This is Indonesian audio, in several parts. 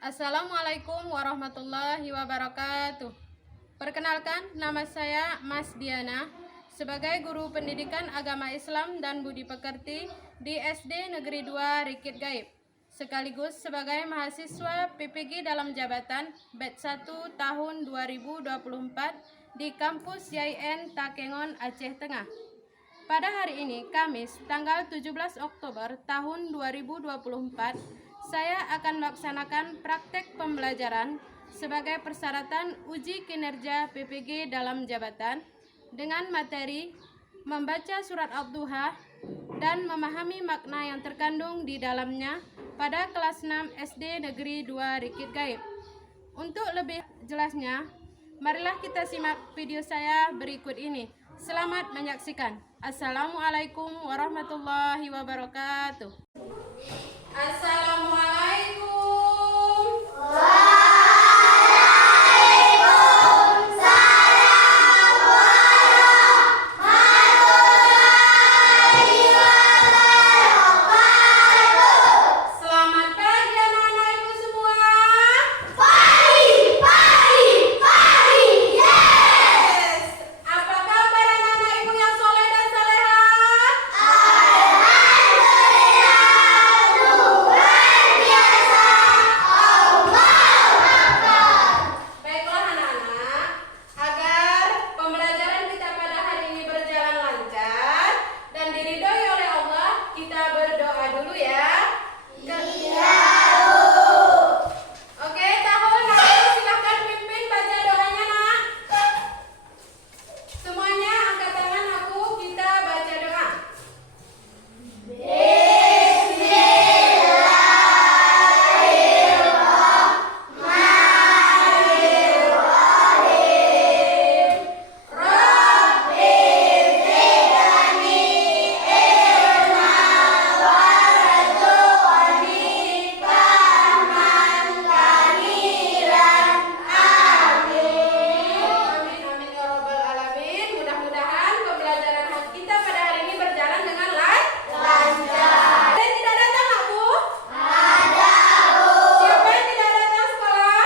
Assalamualaikum warahmatullahi wabarakatuh. Perkenalkan, nama saya Mas Diana sebagai guru pendidikan agama Islam dan budi pekerti di SD Negeri 2 Rikit Gaib, sekaligus sebagai mahasiswa PPG dalam jabatan batch 1 tahun 2024 di kampus YIN Takengon, Aceh Tengah. Pada hari ini, Kamis, tanggal 17 Oktober tahun 2024, saya akan melaksanakan praktek pembelajaran sebagai persyaratan uji kinerja PPG dalam jabatan dengan materi membaca surat Ad-Duha dan memahami makna yang terkandung di dalamnya pada kelas 6 SD Negeri 2 Rikit Gaib. Untuk lebih jelasnya, marilah kita simak video saya berikut ini. Selamat menyaksikan. Assalamualaikum warahmatullahi wabarakatuh. Assalamualaikum. Selamat pagi anak-anakku semua. Yes. Apa kabar anak-anakku yang soleh dan salehah? Baiklah anak-anak, agar pembelajaran kita pada hari ini berjalan lancar dan diridhoi oleh Allah, kita berdoa dulu ya. Oke, Tahun, silahkan pimpin baca doanya, nak. Semuanya angkat tangan aku, kita baca doa. Amin amin ya rabbal alamin. Mudah-mudahan pembelajaran kita pada hari ini berjalan dengan lancar. Ada yang tidak datang, Aku? Ada, Bu. Siapa yang tidak datang sekolah?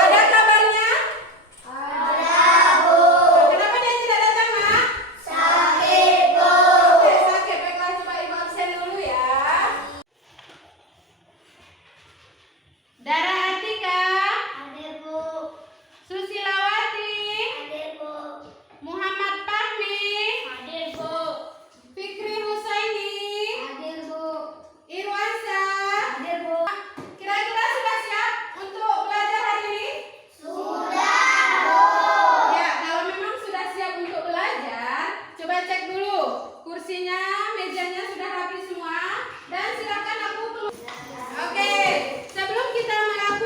Ada kabarnya? Ada, Bu. Kenapa dia tidak datang, Nak? Sakit, Bu. Oke, sakit. Baiklah, coba Ibu absen dulu ya. Dara Atika, Susilawati, Muhammad Fahmi, Fikri Husaini, Irwansa. Kira-kira sudah siap untuk belajar hari ini? Ya, kalau memang sudah siap untuk belajar, coba cek dulu kursinya, mejanya sudah rapi semua, dan silakan aku keluar. Oke, sebelum kita melakukan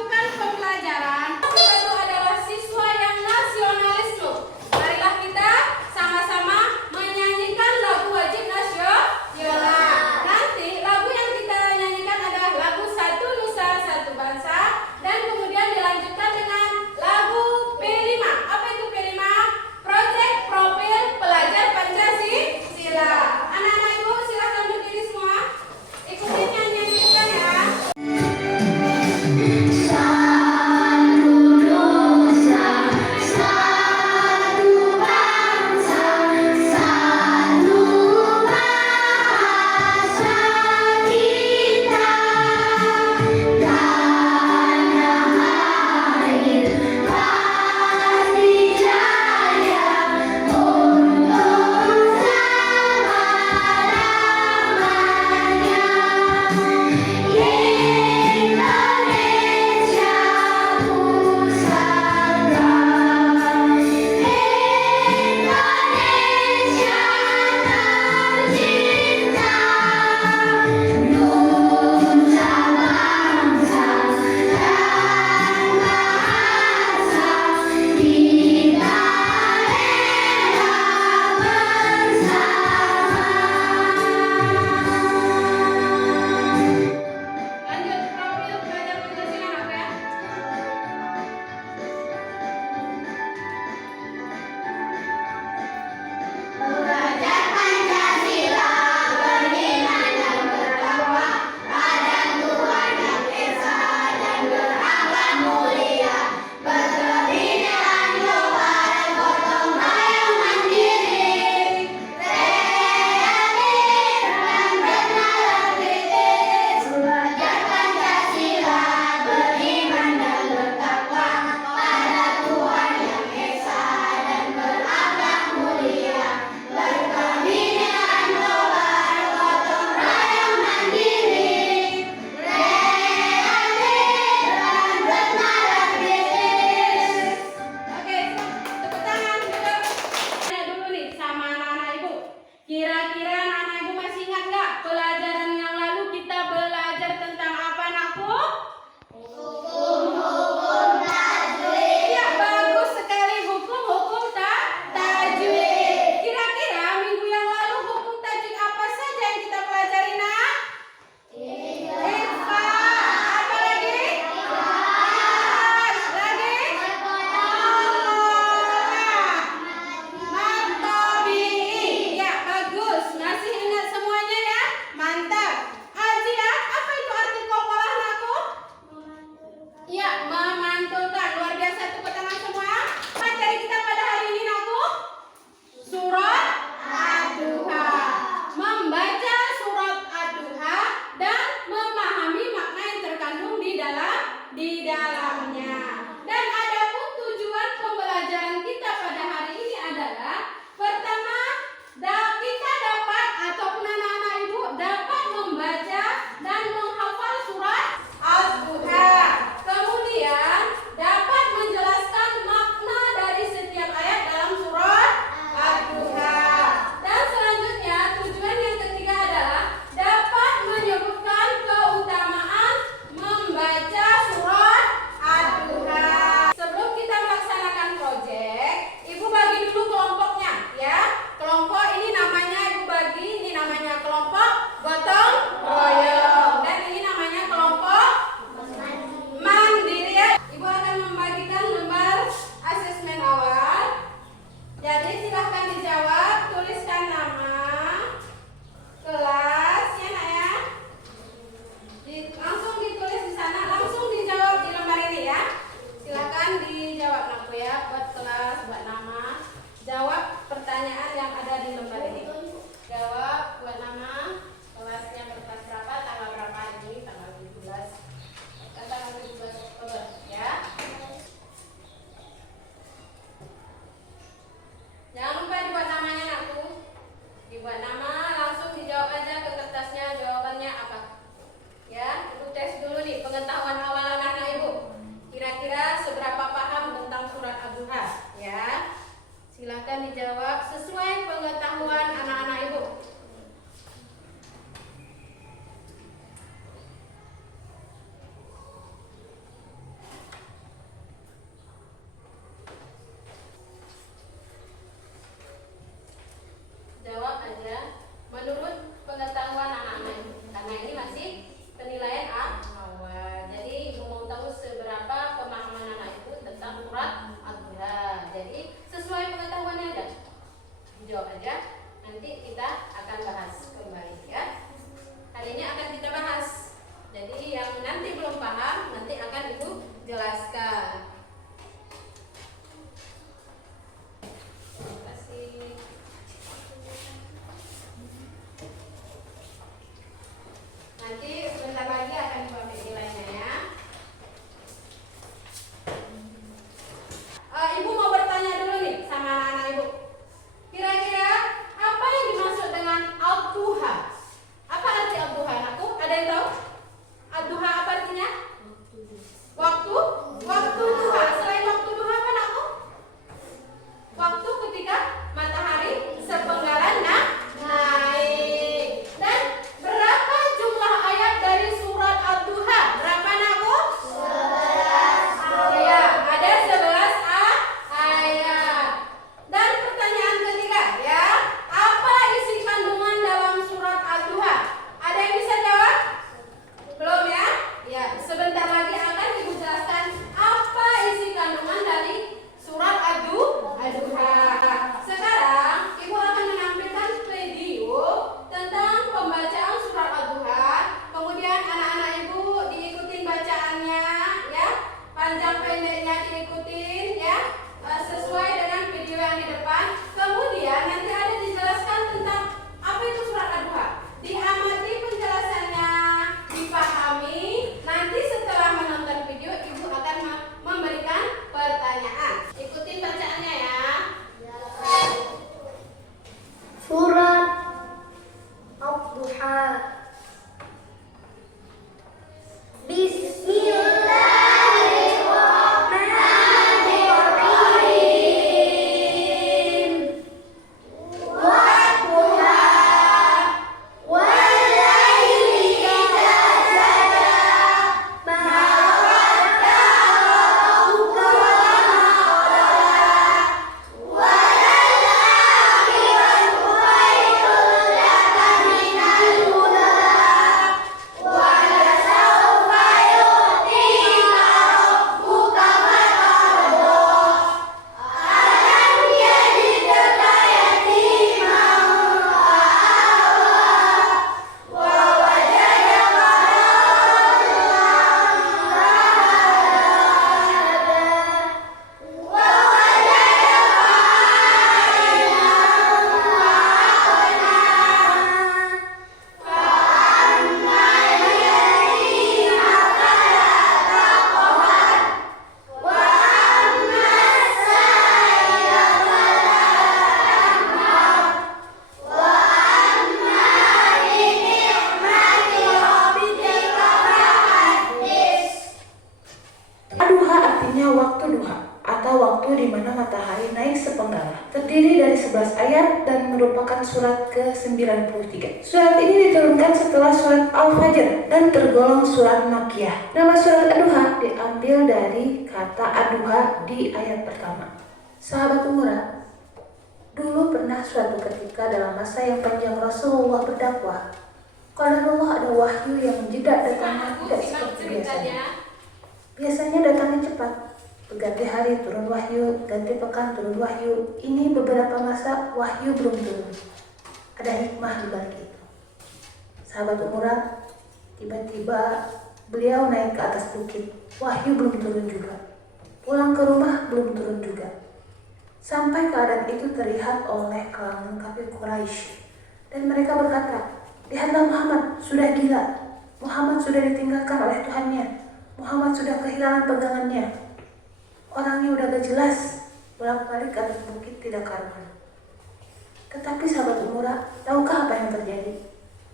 pengetahuan awal anak-anak Ibu. Kira-kira seberapa paham tentang surat Ad-Duha? Ya. Silakan dijawab sesuai pengetahuan anak-anak Ibu. Jawab aja menurut pengetahuan anak-anak Ibu. Karena ini masih penilaian awal. Jadi Ibu mau tahu seberapa pemahaman anak Ibu tentang surat Ad-Duha. Jadi sesuai pengetahuannya aja. Jawab aja. Nanti kita akan bahas kembali ya. Hari ini akan kita bahas. Jadi yang nanti belum paham nanti akan Ibu jelaskan. Terima kasih. Nanti sebentar lagi akan Ibu ambil nilainya ya. Ibu mau bertanya dulu nih sama anak-anak Ibu. Kira-kira apa yang dimaksud dengan Ad-Duha? Apa arti Ad-Duha anakku? Ada yang tahu? Ad-Duha apa artinya? Waktu? Waktu duha. Selain waktu duha apa anakku? Waktu ketika matahari sepenggalan naik. Dan berapa jumlah ayat dari surat Ad-Duha? Berapa anakku? 11 ayat. Ada 11 ayat. Dan pertanyaan ketiga ya, apa isi kandungan dalam surat Ad-Duha? Ada yang bisa jawab? Belum ya? Ya, sebentar lagi akan Ibu jelaskan apa isi kandungan dari surat Ad-Duha. Sekarang Ibu akan menampilkan video tentang pembacaan surat Ad-Duha. Kemudian anak-anak Ibu diikutin bacaannya ya. Panjang pendeknya diikutin ya. Sesuai dengan video yang di depan. Kemudian nanti ada dijelaskan tentang apa itu surat Ad-Duha. Diamati penjelasannya, dipahami. Nanti setelah menonton video Ibu akan memberikan pertanyaan. Ikutin bacaannya ya. Surat Ad-Duha. Bismillahirrahmanirrahim. Wadduha wal-laili idza saja. Ma wadda'a rabbuka wa ma qala. Wal-akhiratu khairun laka minal ula. Wa lasawfa yu'tika rabbuka fatarda. Alam yajidka yatiman fa'awa. Wa wajadaka dhallan fahada. Wa wajadaka ailan fa'aghnaa. Fa'amma al-yatima fala taqhar. Wa amma as-sa'ila fala tanhar. Wa amma bi ni'mati rabbika fahaddits. Ad-Duha artinya waktu duha atau waktu di mana matahari naik sepenggal. Terdiri dari 11 ayat dan merupakan surat ke-93. Surat ini diturunkan setelah surat Al-Fajr dan tergolong surat Makkiyah. Nama surat Ad-Duha diambil dari kata Ad-Duha di ayat pertama. Sahabat umurah, dulu pernah suatu ketika dalam masa yang panjang Rasulullah berdakwah. Qadarullah ada wahyu yang jeda datangnya Anakku tidak simak seperti biasanya. ceritanya. Biasanya datangnya cepat. Berganti hari turun wahyu, ganti pekan turun wahyu. Ini beberapa masa wahyu belum turun. Ada hikmah di balik itu. Sahabat umurah, tiba-tiba beliau naik ke atas bukit. Wahyu belum turun juga. Pulang ke rumah belum turun juga. Sampai keadaan itu terlihat oleh kalangan kafir Quraisy. Dan mereka berkata, lihatlah Muhammad, sudah gila. Muhammad sudah ditinggalkan oleh Tuhannya. Muhammad sudah kehilangan pegangannya. Orangnya udah gak jelas. Bolak-balik ke atas bukit tidak karuan. Tetapi sahabat umurah, tahukah apa yang terjadi?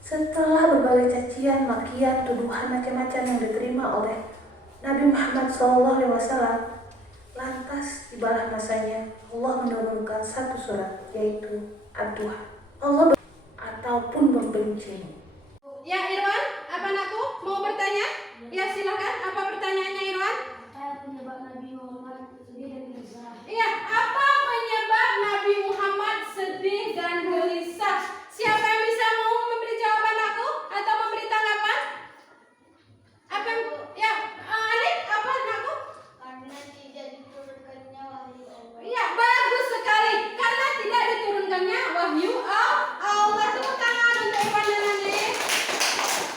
Setelah berbagai cacian, makian, tuduhan macam-macam yang diterima oleh Nabi Muhammad SAW, lantas tibalah masanya Allah menurunkan satu surat, yaitu Ad-Duha. Allah ataupun membenci. Ya Irwan, apa anakku mau bertanya? Ya silakan, apa pertanyaannya Irwan? Iya, apa penyebab Nabi Muhammad sedih dan gelisah? Siapa yang bisa mau memberi jawaban aku atau memberi tanggapan? Apa yang, ya, Alif, apa anakku? Karena tidak diturunkannya wahyu Allah. Iya, bagus sekali. Karena tidak diturunkannya wahyu Allah. Tepuk tangan untuk Irwan dan Alif.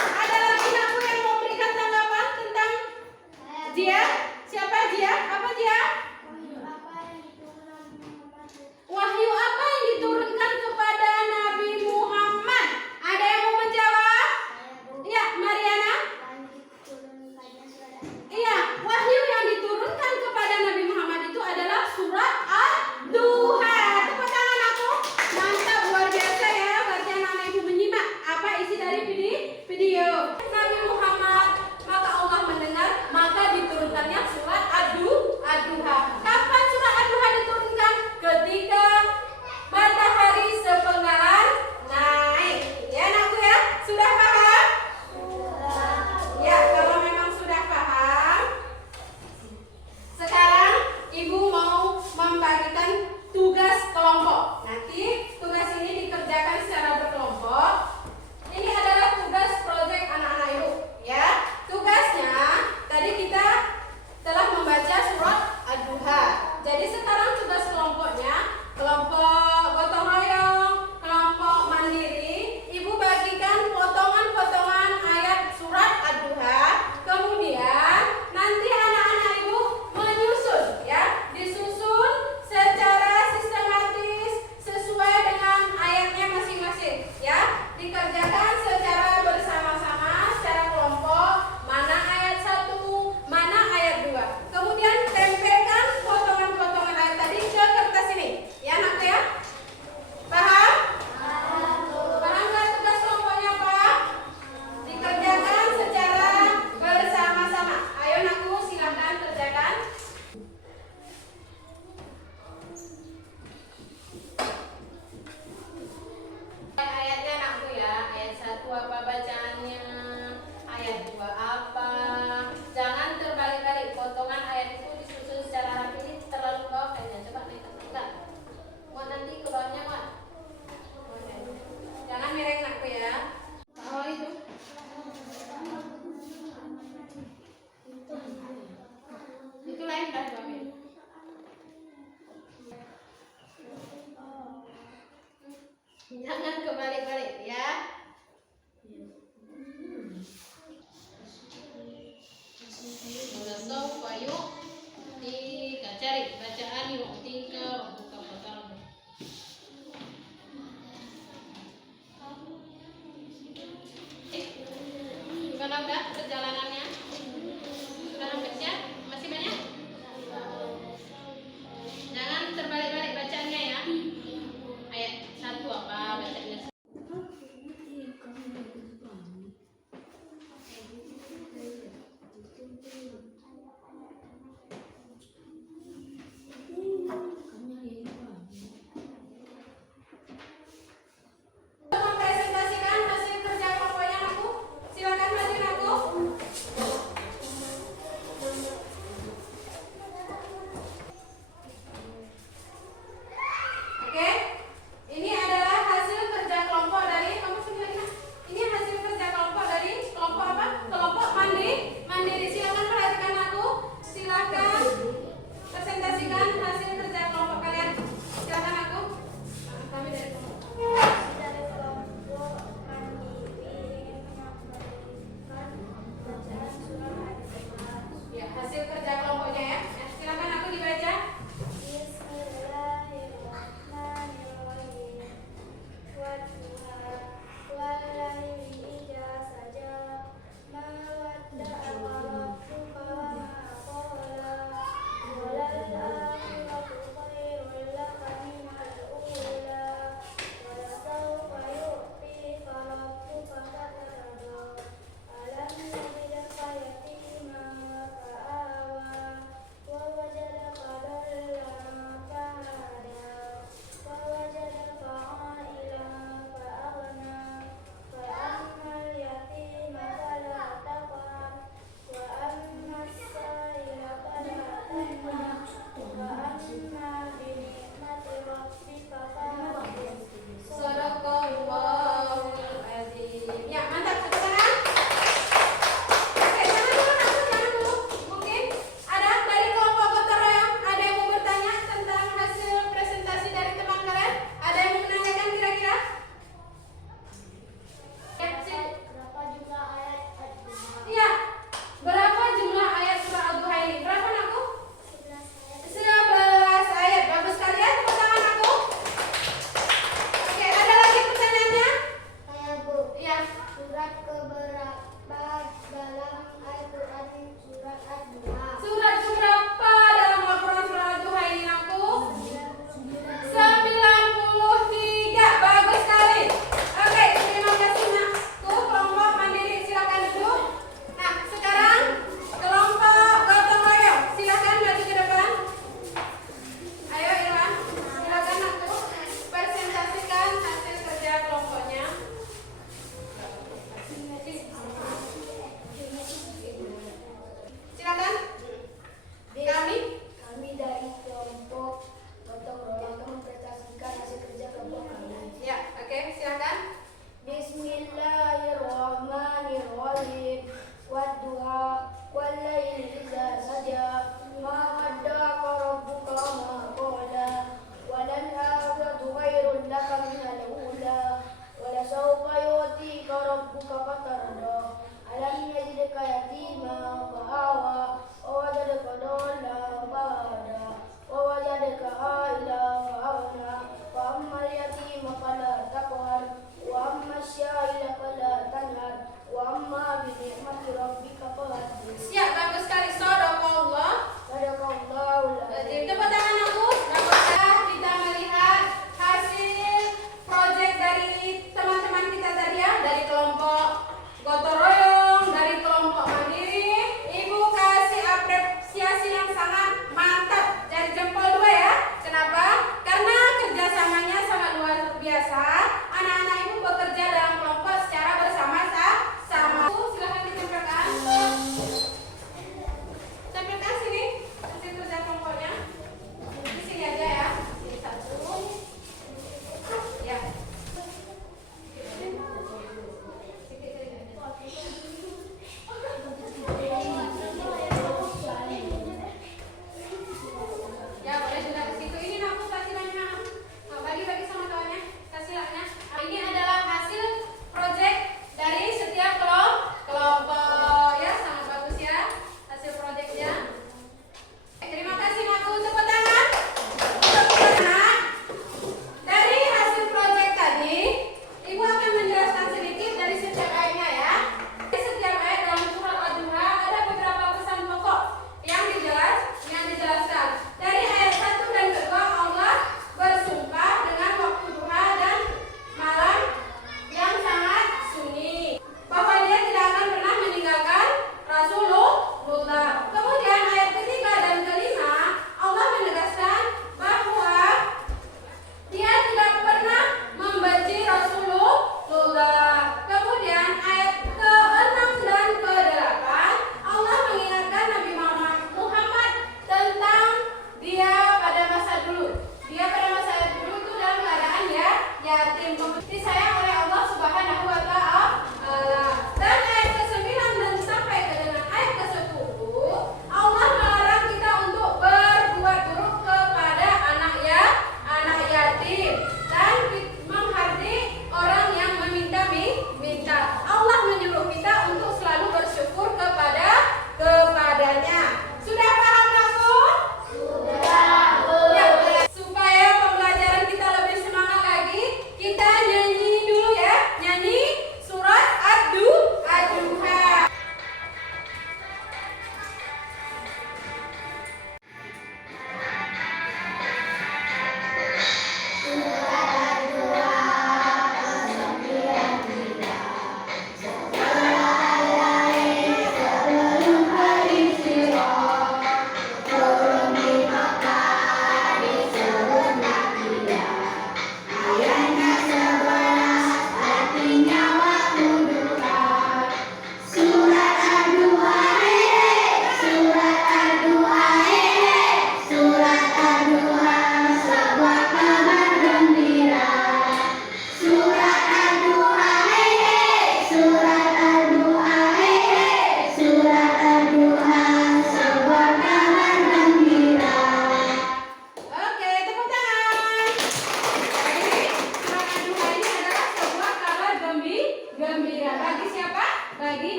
Ada lagi anakku yang mau memberikan tanggapan?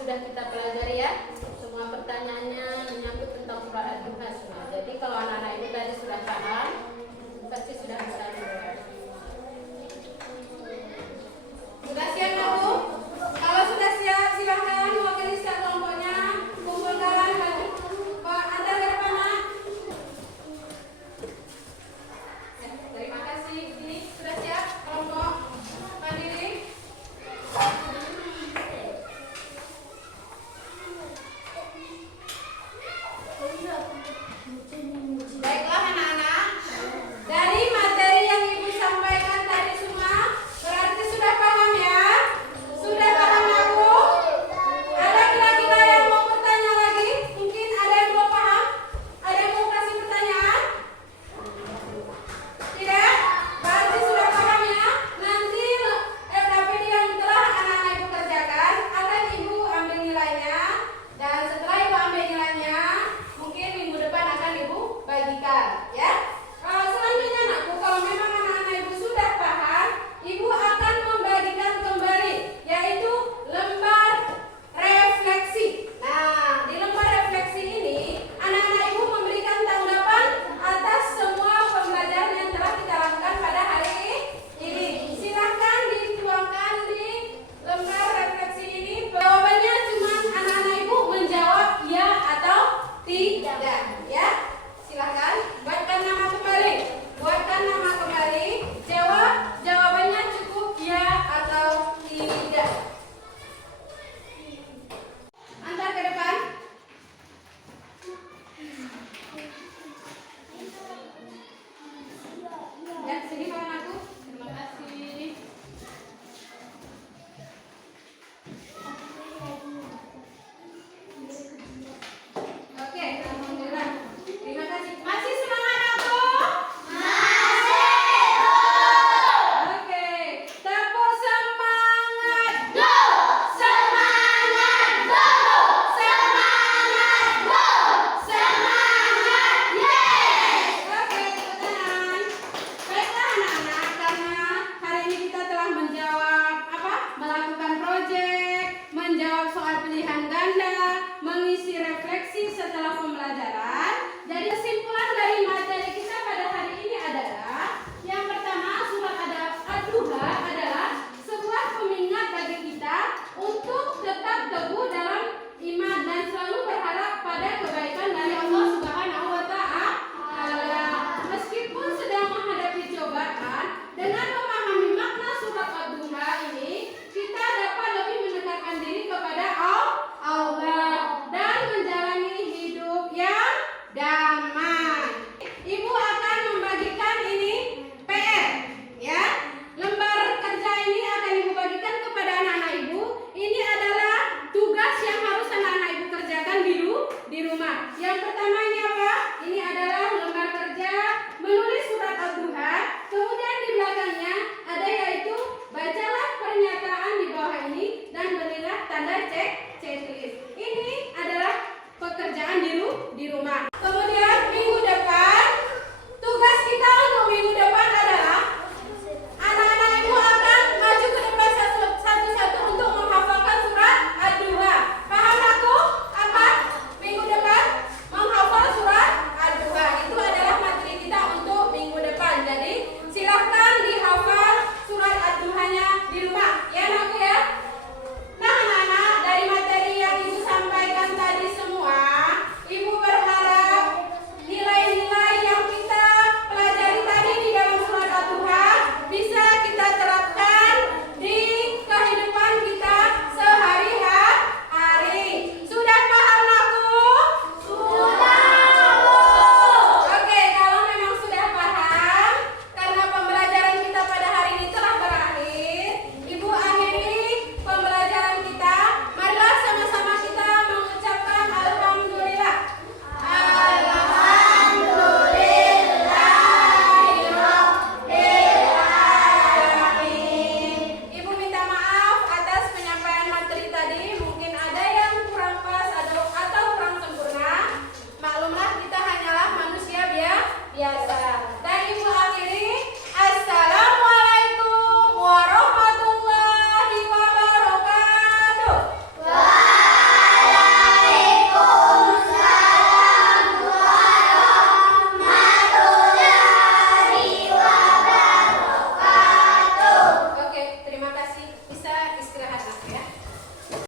sudah kita pelajari ya. Semua pertanyaannya menyangkut tentang surah Ad-Duha semua. Jadi kalau anak-anak ini tadi sudah paham, pasti sudah bisa menjawab. Sudah siap ya Bu? Kalau sudah siap silahkan mewakili setiap kelompoknya kumpulkan baju antar ke depan nak. Terima kasih. Ini sudah siap kelompok mandiri. Baiklah anak-anak, dari materi yang Ibu sampaikan tadi semua berarti sudah paham ya? Sudah paham ya Bu? Ada kira-kira yang mau bertanya lagi? Mungkin ada yang belum paham? Ada yang mau kasih pertanyaan? Tidak? Berarti sudah paham ya? Nanti FKPD yang telah anak-anak Ibu kerjakan akan Ibu ambil nilainya. Dan setelah Ibu ambil nilainya, mungkin minggu depan akan Ibu bagikan ya. Selanjutnya anakku, kalau memang anak-anak Ibu sudah paham, Ibu akan membagikan kembali, yaitu lembar refleksi. Nah, di lembar refleksi ini anak-anak Ibu memberikan tanggapan atas semua pembelajaran yang telah kita lakukan pada hari ini. Silahkan dituangkan di lembar refleksi ini. Jawabannya cuma anak-anak Ibu menjawab ya atau tidak ya. Silahkan buatkan nama kembali. Buatkan nama kembali. Jawabannya cukup ya atau tidak. Antar ke depan. Ya, sini kawan aku. Terima kasih. Oke, alhamdulillah. Terima kasih. Masih semangat aku? Oke, tepuk semangat. Go! Semangat. Go! Semangat. Go! Semangat. Yes! Oke, tepuk tangan. Baiklah anak-anak, karena hari ini kita telah menjawab melakukan proyek, menjawab soal pilihan ganda, mengisi refleksi setelah pembelajaran. Jadi kesimpulan dari materi kita pada hari ini adalah yang pertama, surat Ad-Duha adalah sebuah pengingat bagi kita untuk tetap teguh dalam iman dan selalu berharap pada kebaikan dari Allah Subhanahu wa Ta'ala. Meskipun sedang menghadapi cobaan, dengan memahami makna surat Ad-Duha ini, kita dapat lebih mendekatkan diri kepada Allah dan menjalani hidup yang damai. Ibu akan membagikan ini PR ya. Lembar kerja ini akan Ibu bagikan kepada anak-anak Ibu. Ini adalah tugas yang harus anak-anak Ibu kerjakan di rumah. Yang pertama ini apa? Ini